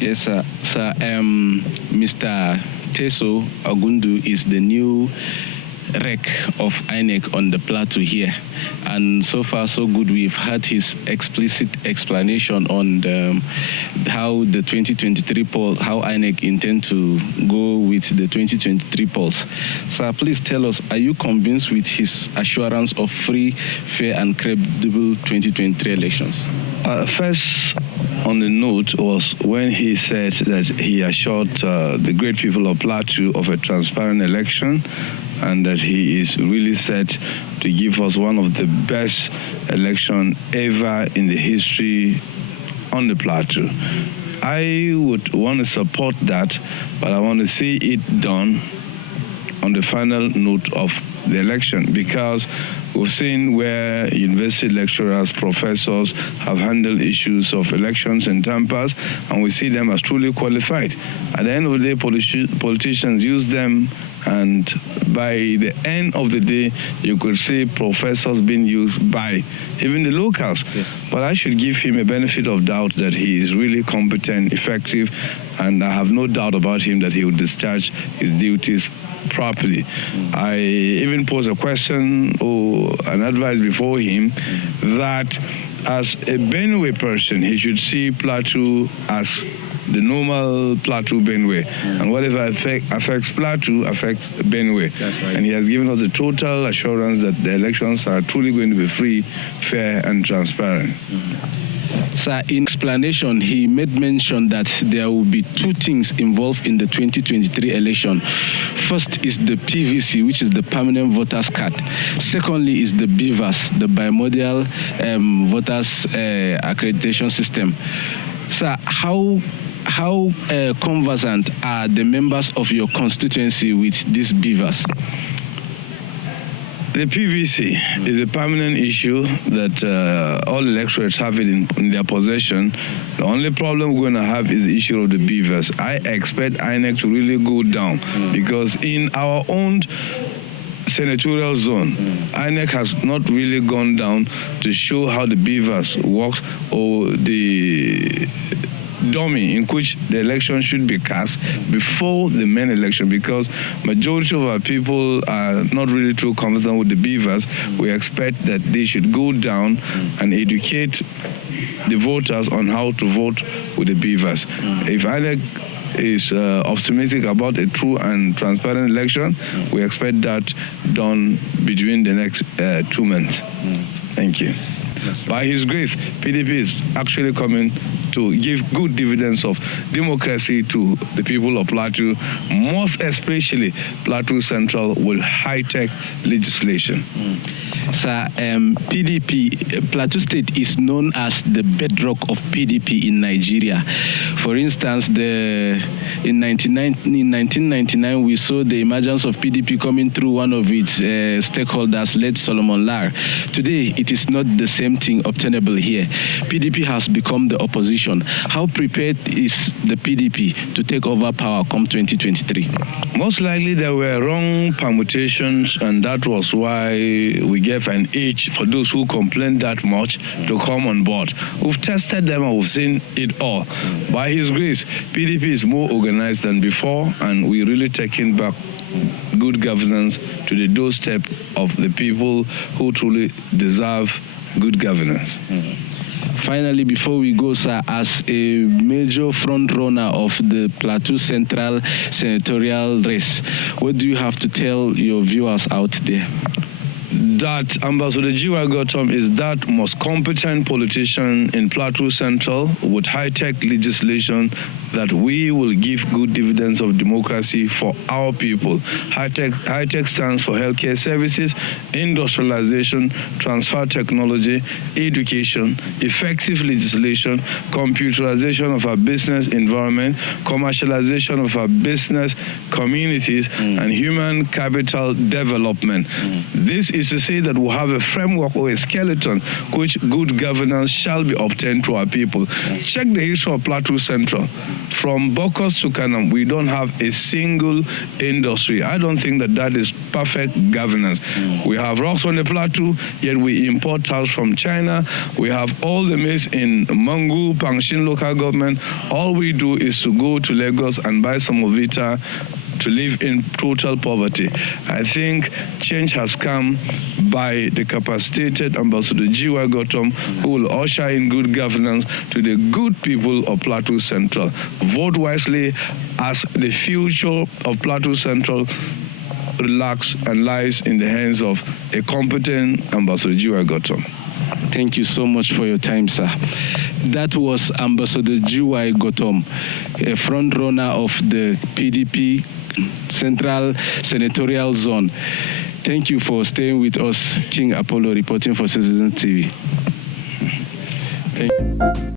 Yes, sir. Sir, Mr. Teso Agundu is the new rec of INEC on the plateau here. And so far, so good. We've had his explicit explanation on how the 2023 poll, how INEC intend to go with the 2023 polls. Sir, please tell us, are you convinced with his assurance of free, fair, and credible 2023 elections? First, on the note was when he said that he assured the great people of Plateau of a transparent election and that he is really set to give us one of the best elections ever in the history on the Plateau. I would want to support that, but I want to see it done on the final note of the election, because we've seen where university lecturers, professors have handled issues of elections and tampers, and we see them as truly qualified. At the end of the day, politicians use them, and by the end of the day, you could see professors being used by even the locals. Yes. But I should give him a benefit of doubt that he is really competent, effective, and I have no doubt about him that he will discharge his duties properly. I even posed a question or an advice before him that as a Benue person, he should see Plateau as the normal Plateau Benue. And whatever affects Plateau affects Benue. That's right. And he has given us a total assurance that the elections are truly going to be free, fair, and transparent. Sir, in explanation, he made mention that there will be two things involved in the 2023 election. First is the PVC, which is the permanent voters card. Secondly is the BVAS, the bimodal voters accreditation system. Sir, how conversant are the members of your constituency with this BVAS? The PVC is a permanent issue that all electorates have it in their possession. The only problem we're going to have is the issue of the BVAS. I expect INEC to really go down because in our own senatorial zone, INEC has not really gone down to show how the BVAS works or the dummy in which the election should be cast before the main election, because majority of our people are not really too confident with the BVAS. We expect that they should go down and educate the voters on how to vote with the BVAS. If INEC is optimistic about a true and transparent election, we expect that done between the next 2 months. Thank you. By His grace, PDP is actually coming to give good dividends of democracy to the people of Plateau, most especially Plateau Central with high-tech legislation. Sir, PDP, Plateau State is known as the bedrock of PDP in Nigeria. For instance, in 1999, we saw the emergence of PDP coming through one of its stakeholders, led Solomon Lar. Today, it is not the same thing obtainable here. PDP has become the opposition. How prepared is the PDP to take over power come 2023? Most likely there were wrong permutations, and that was why we gave an age for those who complained that much to come on board. We've tested them and we've seen it all. By His grace, PDP is more organized than before, and we're really taking back good governance to the doorstep of the people who truly deserve good governance. Finally, before we go, sir, as a major front runner of the Plateau Central senatorial race, what do you have to tell your viewers out there? That Ambassador Gotom is that most competent politician in Plateau Central with high-tech legislation that we will give good dividends of democracy for our people. High-tech stands for healthcare services, industrialization, transfer technology, education, effective legislation, computerization of our business environment, commercialization of our business communities, and human capital development. This is to say that we have a framework or a skeleton which good governance shall be obtained to our people. Check the history of Plateau Central. From Bokos to Kanam, we don't have a single industry. I don't think that is perfect governance. We have rocks on the plateau, yet we import tiles from China. We have all the maize in Mangu, Pangshin local government. All we do is to go to Lagos and buy some of it to live in total poverty. I think change has come by the capacitated Ambassador G.Y. Gotom, who will usher in good governance to the good people of Plateau Central. Vote wisely, as the future of Plateau Central relax and lies in the hands of a competent Ambassador G.Y. Gotom. Thank you so much for your time, sir. That was Ambassador G.Y. Gotom, a front runner of the PDP Central Senatorial Zone. Thank you for staying with us. King Apollo reporting for Citizen TV. Thank you.